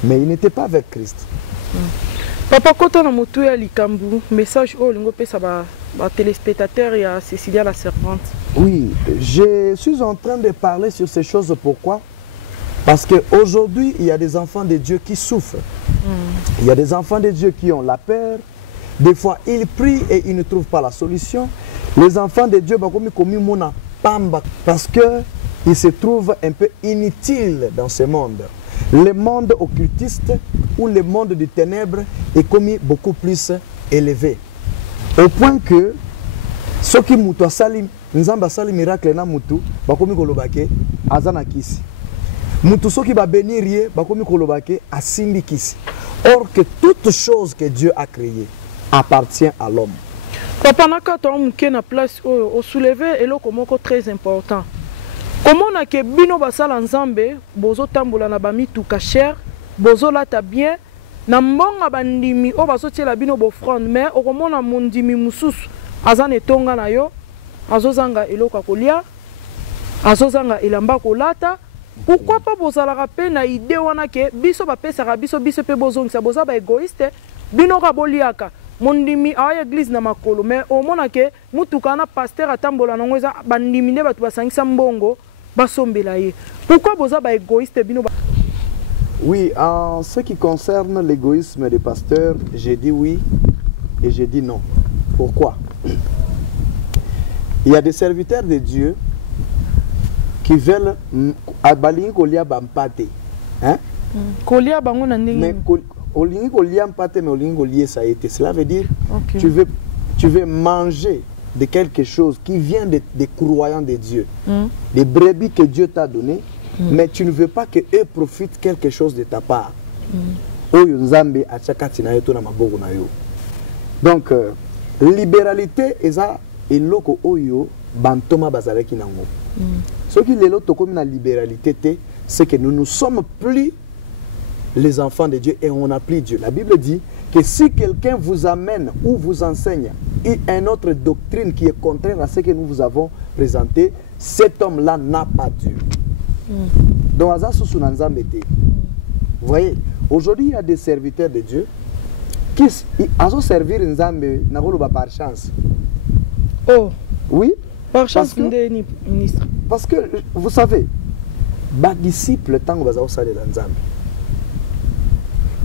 Mais il n'était pas avec Christ. Papa, quand on a monté à Likambu, message au lingope ça va téléspectateur et à Cécilia la servante. Oui, je suis en train de parler sur ces choses. Pourquoi? Parce qu'aujourd'hui, il y a des enfants de Dieu qui souffrent. Il y a des enfants de Dieu qui ont la peur. Des fois, ils prient et ils ne trouvent pas la solution. Les enfants de Dieu, parce qu'ils se trouvent un peu inutiles dans ce monde. Le monde occultiste ou le monde des ténèbres est commis beaucoup plus élevé. Au point que ceux qui moutou salim, nzamba salim miracle na moutou, bakomi kolobake azana kisi. Mutu soki ba bénir ye bakomi kolobake asimbi kisi. Or que toute chose que Dieu a créée appartient à l'homme. Papa Nakato a na place au soulever et l'oko très important. Comment on a que bino basala nzambe bozo tambola na bamitu kacher bozo lata bien na mbonga bandimi o bazo tiela bino bo front mais okomona mondimi mususu azane tonga na yo azozanga eloko kolia azozanga elamba kolata. Pourquoi pas bozala rapé na idée wana ke biso ba pesa biso pe bozongisa boza ba égoïste bino ka boliaka mondimi a église na makolo mais au mona ke mutuka na pasteur atambola nango eza bandimi ne batu basangisa mbongo basombela ye. Pourquoi boza ba égoïste bino? Oui, en ce qui concerne l'égoïsme des pasteurs, j'ai dit oui et j'ai dit non. Pourquoi? Il y a des serviteurs de Dieu qui veulent abalingi kolia bampate, hein? Kolia bango na ndenge. Mais olingi kolia mpate mais olingi kolia ça a été. Cela veut dire okay. tu veux manger de quelque chose qui vient des croyants de Dieu, des brebis que Dieu t'a donné, mais tu ne veux pas que eux profitent quelque chose de ta part. Oyo nzambe achakati na yo to na maboko na yo. Donc libéralité eza eloko oyo bantoma bazalaki nango. Ce qui est comme la libéralité, c'est que nous ne sommes plus les enfants de Dieu et on n'a plus Dieu. La Bible dit que si quelqu'un vous amène ou vous enseigne une autre doctrine qui est contraire à ce que nous vous avons présenté, cet homme-là n'a pas Dieu. Donc, vous voyez, aujourd'hui, il y a des serviteurs de Dieu qui ont servi Nzambe par chance. Oh, oui. Par chance, ministre. Parce que, vous savez, les disciples, tant que vous avez Nzambe,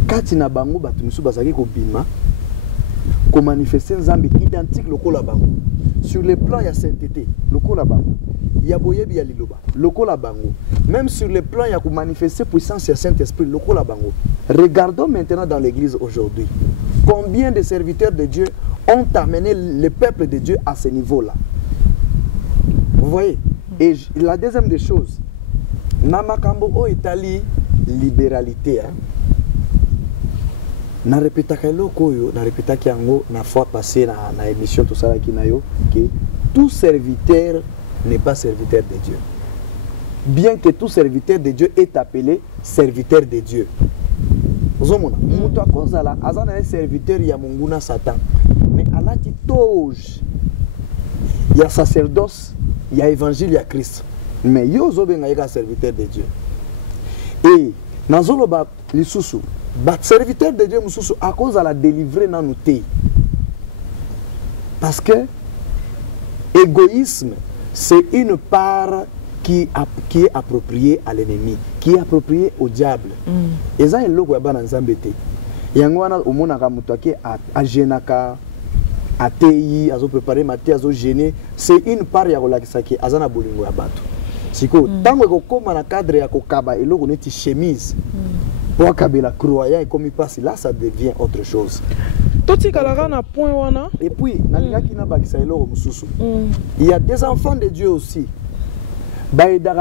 quand il y a bango batumusu bazaki ko bima ko manifester Nzambe identique lokola bango. Sur le plan ya sainteté, lokola bango. Ya boyebi ya liloba, lokola bango. Même sur le plan ya ko manifester puissance ya Saint-Esprit, lokola bango. Regardons maintenant dans l'église aujourd'hui. Combien de serviteurs de Dieu ont amené le peuple de Dieu à ce niveau-là? Vous voyez? Et la deuxième des choses, Namakambo o Italie, libéralité. Hein? Na répétaka eloko yo, na répétaki yango na fois passé na émission tout ça qui na yo que tout serviteur n'est pas serviteur de Dieu. Bien que tout serviteur de Dieu est appelé serviteur de Dieu. Ozomona, mutu akozala azana serviteur ya munguna Satan. Mais alati toge. Il y a sacerdoce, il y a évangile, il y a Christ. Mais yo zobenga yeka serviteur de Dieu. Et nazolo ba lisusu bat serviteur de Dieu mususu à cause de la délivrer dans nous. Parce que égoïsme, c'est une part qui est appropriée à l'ennemi, qui est appropriée au diable. Et ça, il y a un zambete. Il y a un mutake à genaka, à tei, à préparer maté, à gêner. C'est une part ya kolakisaki azana bolingo ya bato. Siko tango ko koma na cadre ya kokaba eloko neti chemise. Pour kabela croyant et comme il passe là, ça devient autre chose. Et puis, il y a des enfants de Dieu aussi. Mais il y a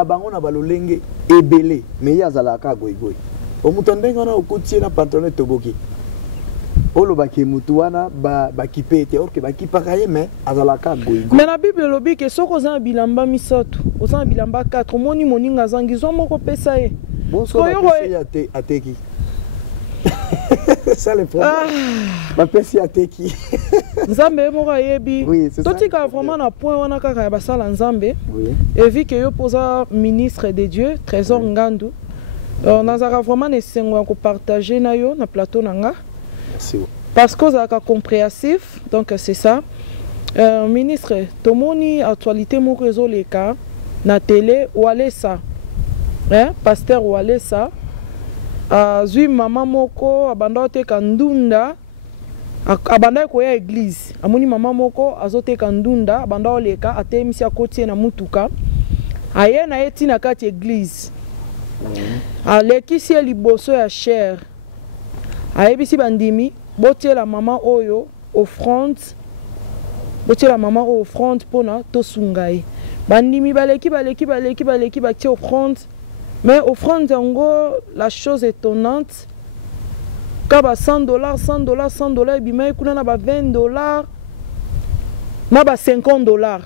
mais la Bible lobi que soko za bilamba misato, oza bilamba 4 moni moninga zangi zo moko pesa ye. C'est ça le problème. Ma pesi ateki. Nzambe moko yebi. Oui, c'est ça. Totika vraiment na point wana kaka ya basala Nzambe. Oui. Et vu que yo posa ministre de Dieu, Trésor Ngandu. Nazaka vraiment nesengo ko partager na yo na plateau nanga. Merci. Parce que ça compréhensif, donc c'est ça. Ministre, tomoni actualité moko ezoleka na télé wale ça. Hein? Pasteur Walesa azui mama moko abanda teka ndunda abanda ko ya église amoni mama moko azoteka ndunda abanda oleka atemisi akotie na mutuka aye na eti na kati église alekisi liboso ya cher ayebisi bandimi botiela mama oyo offrande pona tosungai bandimi baleki batie offrande. Mais offrande, la chose étonnante, Kaba $100, $100, bima kuna na ba $20, na ba $50.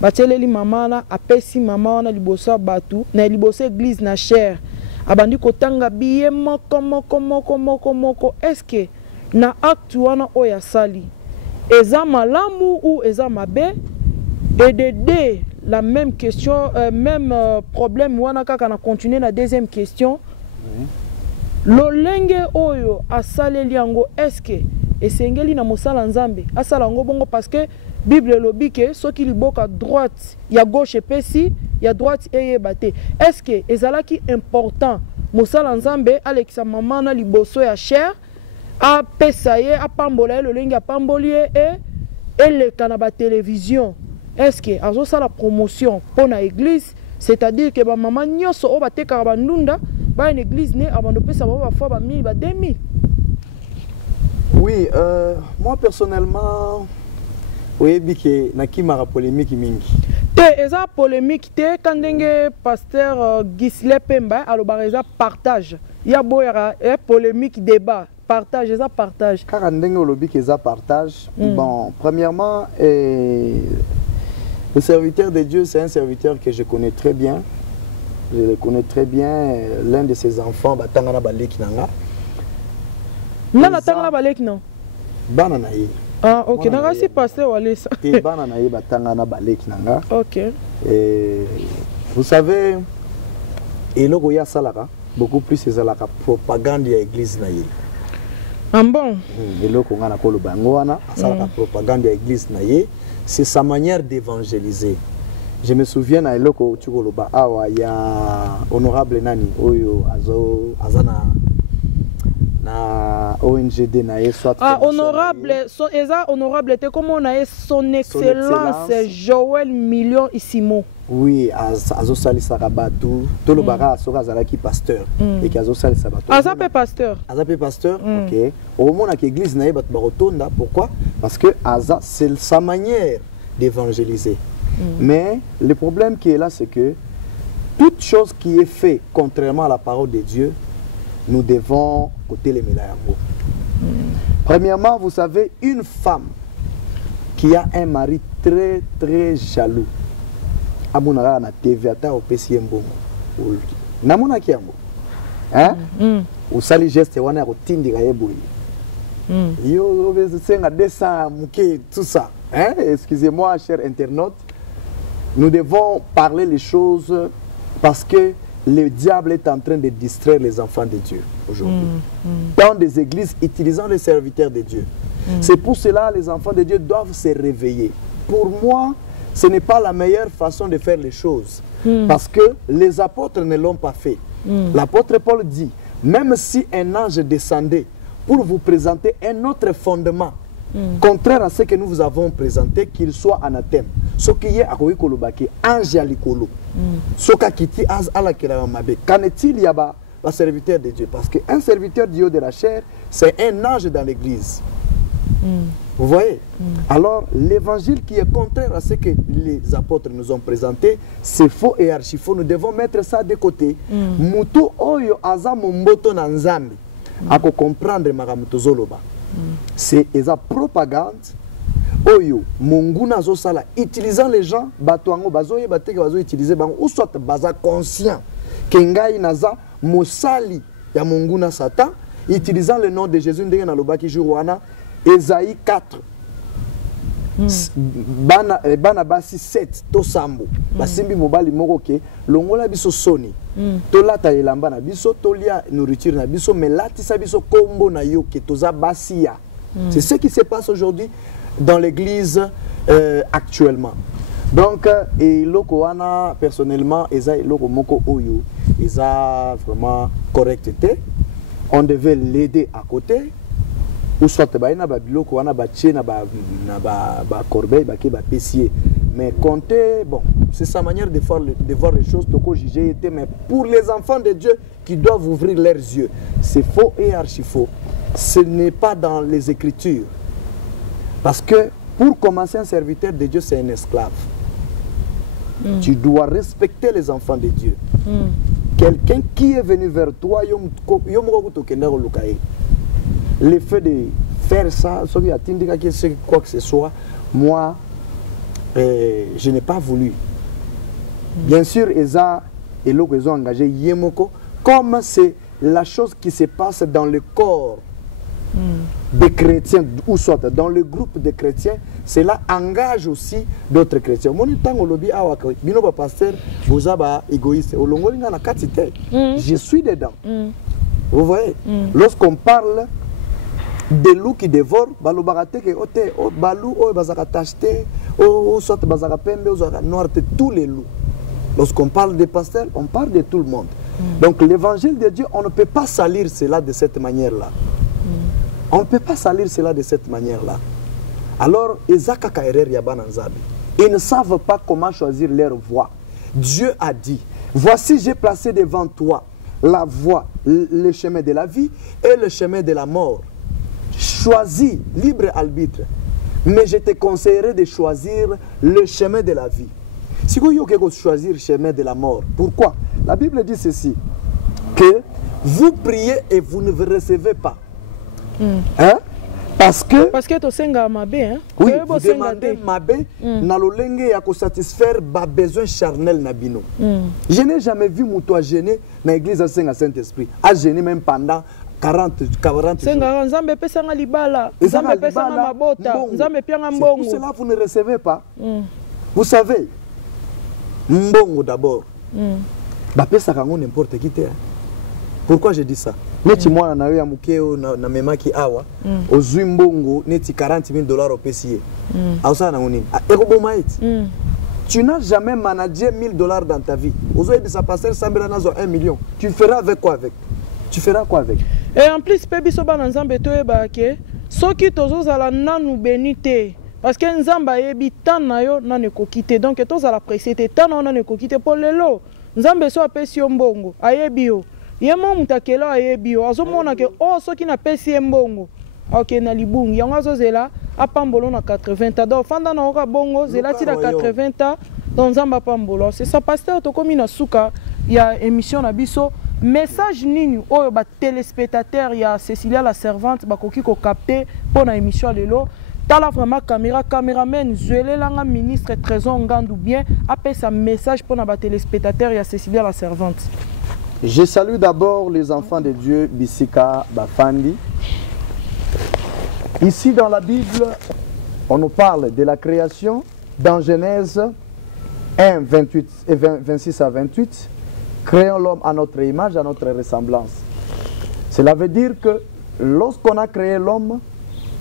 Bateleli mama na apesi mama wana liboso batu na liboso église na cher. Abandi kotanga biye moko. Est-ce que na acte wana oya sali eza malamu ou eza mabe? Et de la même question, même problème wana kaka na continuer la deuxième question. Lolenge oyo asaleli yango est-ce que esengeli na mosala nzambe asala yango bongo parce que Bible lobi ke soki liboka droite ya gauche epesi ya droite eyebate. Est-ce que ezalaki important mosala nzambe alekisa mama na liboso ya cher a pesa ye apambola lolenge apamboli et eleka na ba télévision? Est-ce que azo sala promotion pour la église, c'est-à-dire que ba maman nyoso o bateka ba ndunda ba une église ne abando pesa ba fois ba 1000 ba 2000? Oui, moi personnellement, oui, biki na kimara polémique mingi. Te eza polémique te kandenge pasteur Gisle Pemba aloba eza partage. Ya boyara e polémique débat. Partage, eza partage. Car ndenge olobi ke eza partage. Bon, premièrement, le serviteur de Dieu, c'est un serviteur que je connais très bien. Je le connais très bien. L'un de ses enfants, Batangana Balek Nanga. Non, Batangana Balek non. Bananaï. Ah, ok. Nanga si passé ou aller ça. Et Bananaï Batangana Balek Nanga. Ok. Et vous savez, et le Goya Salara, beaucoup plus c'est la propagande de l'église naïe. Ah bon? Et le Kongana Kolo Bangoana, la propagande de l'église naïe. C'est sa manière d'évangéliser. Je me souviens à Eloko Tchugoloba, il y a honorable Nani, Oyo, Azana, na ONGD nae soit. Ah, honorable, honorable, comment on a son excellence Joël Million Isimo. Oui, Azo Sali Sarabatu, Tolobara, Sorazalaki pasteur, et qu'Azo Sali Sarabatu. Azapé pasteur. Azapé pasteur, ok. Au moment où l'église nae bat barotonda, pourquoi? Parce que Aza, c'est sa manière d'évangéliser. Mais le problème qui est là, c'est que toute chose qui est faite contrairement à la parole de Dieu, nous devons côté les médailles. Premièrement, vous savez, une femme qui a un mari très très jaloux, abonara na TV ata opesi mbongo. Namona kiambo. Hein? Ou sali geste wana ko tindika yeboyi. Yo senga 200 muke tout ça. Hein? Excusez-moi, chers internautes. Nous devons parler les choses parce que le diable est en train de distraire les enfants de Dieu aujourd'hui. Dans des églises utilisant les serviteurs de Dieu. C'est pour cela que les enfants de Dieu doivent se réveiller. Pour moi, ce n'est pas la meilleure façon de faire les choses. Parce que les apôtres ne l'ont pas fait. L'apôtre Paul dit, même si un ange descendait pour vous présenter un autre fondement, contraire à ce que nous vous avons présenté, qu'il soit anathème. Ce qui est à Kolobaki, ange alikolo. Ce qui est à la Kelamabe. Qu'en est-il, il y a un serviteur de Dieu? Parce qu'un serviteur du haut de la chair, c'est un ange dans l'église. Vous voyez? Alors, l'évangile qui est contraire à ce que les apôtres nous ont présenté, c'est faux et archi faux. Nous devons mettre ça de côté. Muto oyo aza momboto na nzambi. Ako comprendre maramuto zoloba. C'est la propagande. Oyo, monguna zo sala, utilisant les gens, batuango bazoye bateke bazo utiliser bango ou soit baza conscient que ngai naza mosali ya monguna Satan, utilisant le nom de Jésus ndenge na lobaki jourwana Esaïe 4. Bana basi 7 to sambo basimbi mobali moko ke longola biso soni to lata elamba na biso to lia nourriture na biso mais latisa biso kombo na yo ke toza basia. C'est ce qui se passe aujourd'hui dans l'église actuellement. Donc et loko wana personnellement eza loko moko oyo eza vraiment correcté. On devait l'aider à côté. Ou soit baina ba biloko wana ba tché na ba corbeille ba ke ba pessier. Mais compter, bon, c'est sa manière de voir les choses, toko jugé était, mais pour les enfants de Dieu qui doivent ouvrir leurs yeux, c'est faux et archi faux. Ce n'est pas dans les Écritures. Parce que pour commencer, un serviteur de Dieu, c'est un esclave. Tu dois respecter les enfants de Dieu. Quelqu'un qui est venu vers toi, le fait de faire ça, quoi que ce soit, moi, je n'ai pas voulu. Bien sûr, Eza et l'autre, ils ont engagé Yemoko, comme c'est la chose qui se passe dans le corps des chrétiens, ou soit dans le groupe des chrétiens, cela engage aussi d'autres chrétiens. Je suis dedans. Vous voyez, lorsqu'on parle des loups qui dévorent, tous les loups. Lorsqu'on parle des pasteurs, on parle de tout le monde. Donc l'évangile de Dieu, on ne peut pas salir cela de cette manière-là. On ne peut pas salir cela de cette manière-là. Alors, ils ne savent pas comment choisir leur voie. Dieu a dit, voici j'ai placé devant toi la voie, le chemin de la vie et le chemin de la mort. Choisis, libre arbitre. Mais je te conseillerais de choisir le chemin de la vie. Si vous voulez choisir le chemin de la mort, pourquoi? La Bible dit ceci, que vous priez et vous ne vous recevez pas. Hein? Parce que tu senga mabe, hein? Oui, vous demandez mabe na lolenge ya satisfaire ba besoin charnel na bino. Je n'ai jamais vu mouto gêner na l'église à Saint-Esprit, à gêner même pendant 40 jours. Senga nzambe pesa nga libala, nzambe pesa nga mabota, nzambe pia nga mbongo. Tout cela vous ne recevez pas. Vous savez, mbongo d'abord. Ba pesa kango n'importe qui te. Pourquoi je dis ça? Neti mwana na yo ya mukeo na memaki awa ozwi mbongo neti 40 000 $ au PCA. Ausa na nini? Eko boma eti. Tu n'as jamais managé 1 000 $ dans ta vie. Ozoye bisa passer 100 000 nazo 1 million. Tu feras avec quoi avec? Tu feras quoi avec? Et en plus pe biso ba nzambe to yeba ke soki tozozala nanu benite parce que nzamba yebi tan na yo nane kokite donc tozala précité tan na nane kokite pour lelo nzambe so apesi yo mbongo ayebi yo. Yemo mutakela ayebio azomona ke o soki na pesi mbongo ok na libungi yango azozela apambolo na 80 ans donc fanda na oka bongo zela ti na 80 ans donc nzamba pambolo c'est ça pasteur to komi na suka ya émission na biso message nini oyo ba téléspectateur ya Cécilia la servante bakoki ko capter pour na émission lelo tala vraiment caméraman zwelelanga ministre Trésor Ngandu bien appelle sa message pour na ba téléspectateur ya Cécilia la servante. Je salue d'abord les enfants de Dieu, Bissika, Bafandi. Ici dans la Bible, on nous parle de la création dans Genèse 1, 26 à 28. Créons l'homme à notre image, à notre ressemblance. Cela veut dire que lorsqu'on a créé l'homme,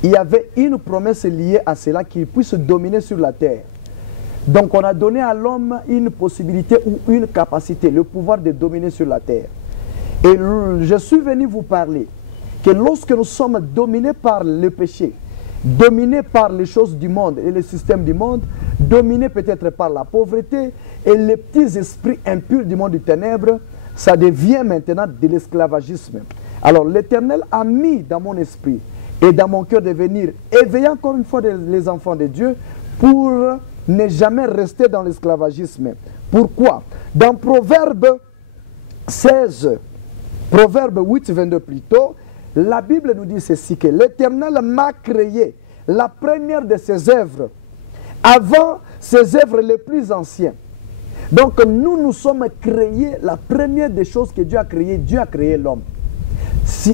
il y avait une promesse liée à cela qu'il puisse dominer sur la terre. Donc on a donné à l'homme une possibilité ou une capacité, le pouvoir de dominer sur la terre. Et je suis venu vous parler que lorsque nous sommes dominés par le péché, dominés par les choses du monde et le système du monde, dominés peut-être par la pauvreté et les petits esprits impurs du monde du ténèbre, ça devient maintenant de l'esclavagisme. Alors l'Éternel a mis dans mon esprit et dans mon cœur de venir éveiller encore une fois les enfants de Dieu pour ne jamais rester dans l'esclavagisme. Pourquoi? Dans Proverbe 16, Proverbe 8, 22 plutôt, la Bible nous dit ceci, que l'Éternel m'a créé la première de ses œuvres, avant ses œuvres les plus anciennes. Donc nous sommes créés, la première des choses que Dieu a créé l'homme.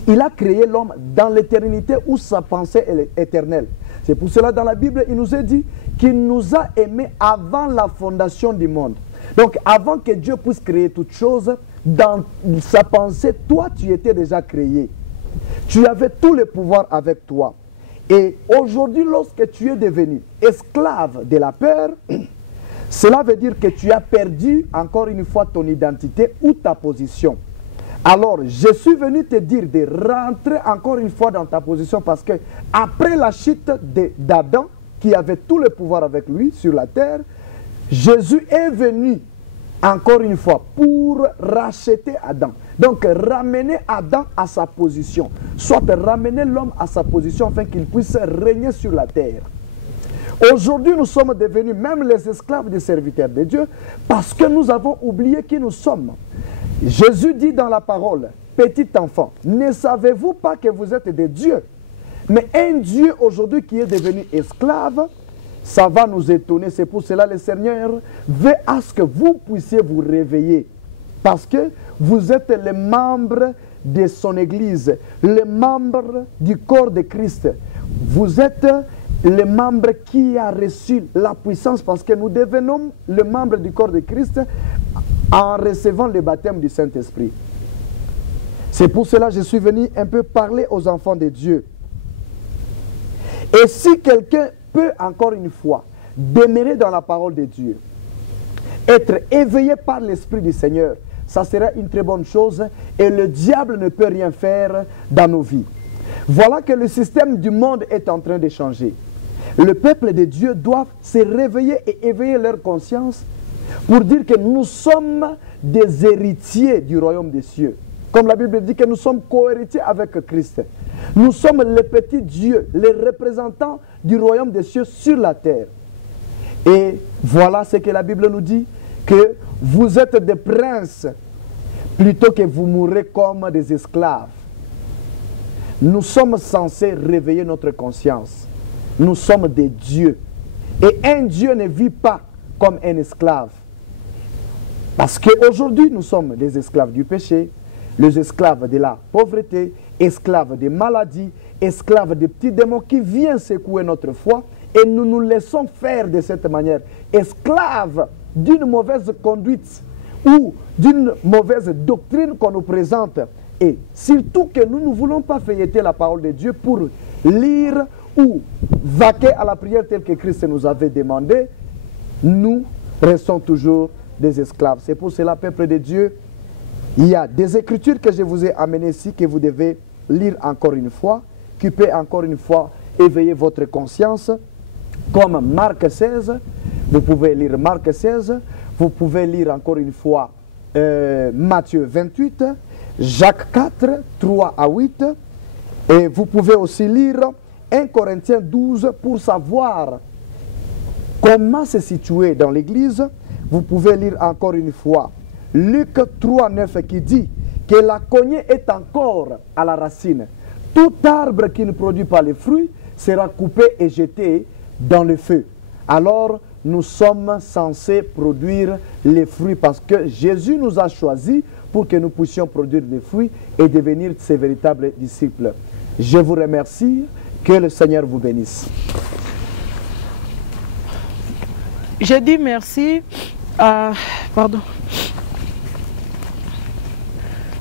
Il a créé l'homme dans l'éternité où sa pensée est éternelle. C'est pour cela dans la Bible, il nous est dit qu'il nous a aimés avant la fondation du monde. Donc avant que Dieu puisse créer toute chose, dans sa pensée, toi tu étais déjà créé. Tu avais tous les pouvoirs avec toi. Et aujourd'hui, lorsque tu es devenu esclave de la peur, cela veut dire que tu as perdu encore une fois ton identité ou ta position. Alors, je suis venu te dire de rentrer encore une fois dans ta position parce que après la chute d'Adam, qui avait tout le pouvoir avec lui sur la terre, Jésus est venu encore une fois pour racheter Adam. Donc, ramener Adam à sa position, soit ramener l'homme à sa position afin qu'il puisse régner sur la terre. Aujourd'hui, nous sommes devenus même les esclaves des serviteurs de Dieu parce que nous avons oublié qui nous sommes. Jésus dit dans la parole, petits enfants, ne savez-vous pas que vous êtes des dieux? Mais un Dieu aujourd'hui qui est devenu esclave, ça va nous étonner. C'est pour cela que le Seigneur veut à ce que vous puissiez vous réveiller. Parce que vous êtes les membres de son Église, les membres du corps de Christ. Vous êtes les membres qui a reçu la puissance parce que nous devenons les membres du corps de Christ en recevant le baptême du Saint-Esprit. C'est pour cela que je suis venu un peu parler aux enfants de Dieu. Et si quelqu'un peut encore une fois demeurer dans la parole de Dieu, être éveillé par l'Esprit du Seigneur, ça sera une très bonne chose et le diable ne peut rien faire dans nos vies. Voilà que le système du monde est en train de changer. Le peuple de Dieu doit se réveiller et éveiller leur conscience pour dire que nous sommes des héritiers du royaume des cieux. Comme la Bible dit que nous sommes co-héritiers avec Christ. Nous sommes les petits dieux, les représentants du royaume des cieux sur la terre. Et voilà ce que la Bible nous dit, que vous êtes des princes plutôt que vous mourrez comme des esclaves. Nous sommes censés réveiller notre conscience. Nous sommes des dieux. Et un Dieu ne vit pas comme un esclave. Parce qu'aujourd'hui, nous sommes des esclaves du péché, les esclaves de la pauvreté, esclaves des maladies, esclaves des petits démons qui viennent secouer notre foi et nous nous laissons faire de cette manière. Esclaves d'une mauvaise conduite ou d'une mauvaise doctrine qu'on nous présente. Et surtout que nous ne voulons pas feuilleter la parole de Dieu pour lire ou vaquer à la prière telle que Christ nous avait demandé, nous restons toujours des esclaves. C'est pour cela, peuple de Dieu, il y a des écritures que je vous ai amenées ici que vous devez lire encore une fois, qui peut encore une fois éveiller votre conscience, comme Marc 16. Vous pouvez lire Marc 16, vous pouvez lire encore une fois Matthieu 28, Jacques 4, 3 à 8, et vous pouvez aussi lire 1 Corinthiens 12 pour savoir comment se situer dans l'Église. Vous pouvez lire encore une fois Luc 3, 9 qui dit que la cognée est encore à la racine. Tout arbre qui ne produit pas les fruits sera coupé et jeté dans le feu. Alors, nous sommes censés produire les fruits parce que Jésus nous a choisis pour que nous puissions produire des fruits et devenir ses véritables disciples. Je vous remercie. Que le Seigneur vous bénisse. Je dis merci à... Pardon.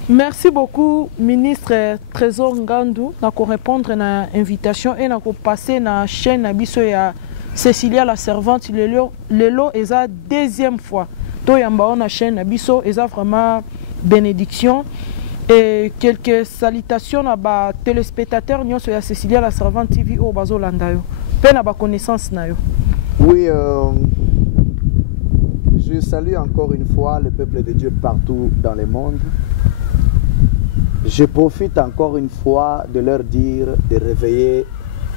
Merci beaucoup, ministre Trésor Ngandou, de répondre à l'invitation et de passer dans la chaîne Abisso et à Cécilia la servante. Le lot est la deuxième fois. Tout y a une chaîne Abisso et vraiment bénédiction. Et quelques salutations à les téléspectateurs de Cécilia la servante TV au Bazo Landayo. Peine à connaissance. Oui, je salue encore une fois le peuple de Dieu partout dans le monde. Je profite encore une fois de leur dire de réveiller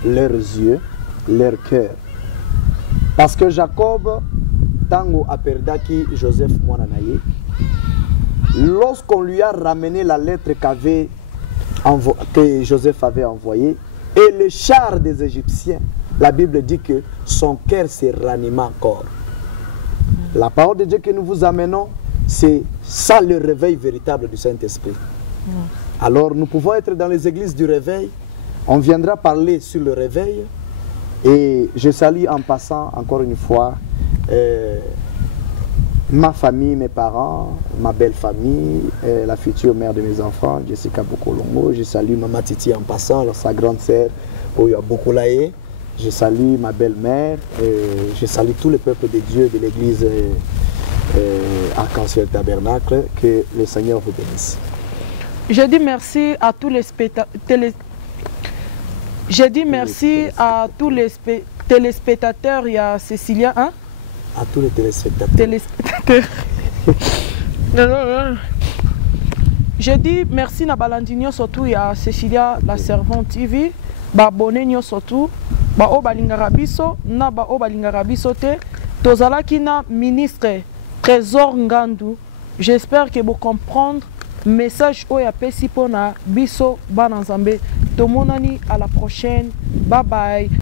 leurs yeux, leur cœur. Parce que Jacob, tango aperdaki Joseph Mwananaye, lorsqu'on lui a ramené la lettre que Joseph avait envoyée et le char des Égyptiens, la Bible dit que son cœur s'est ranimé encore. La parole de Dieu que nous vous amenons, c'est ça le réveil véritable du Saint-Esprit. Alors nous pouvons être dans les églises du réveil, on viendra parler sur le réveil et je salue en passant encore une fois ma famille, mes parents, ma belle famille, la future mère de mes enfants, Jessica Bokolongo. Je salue Maman Titi en passant, sa grande sœur, Oya Bokolaye. Je salue ma belle-mère, je salue tout le peuple de Dieu de l'église Arc-en-Ciel Tabernacle. Que le Seigneur vous bénisse. Je dis merci à tous les téléspectateurs. Il y a Cécilia, hein? À tous les téléspectateurs. Je dis merci à Balandinho surtout, il y a Cécilia la servante TV, Babonenyo surtout, Bao Balingarabiso, na Bao Balingarabiso te, Tozala qui na ministre Trésor Ngandou. J'espère que vous comprenez message oyo apesi mpona biso bana nzambe. Tomonani à la prochaine. Bye bye.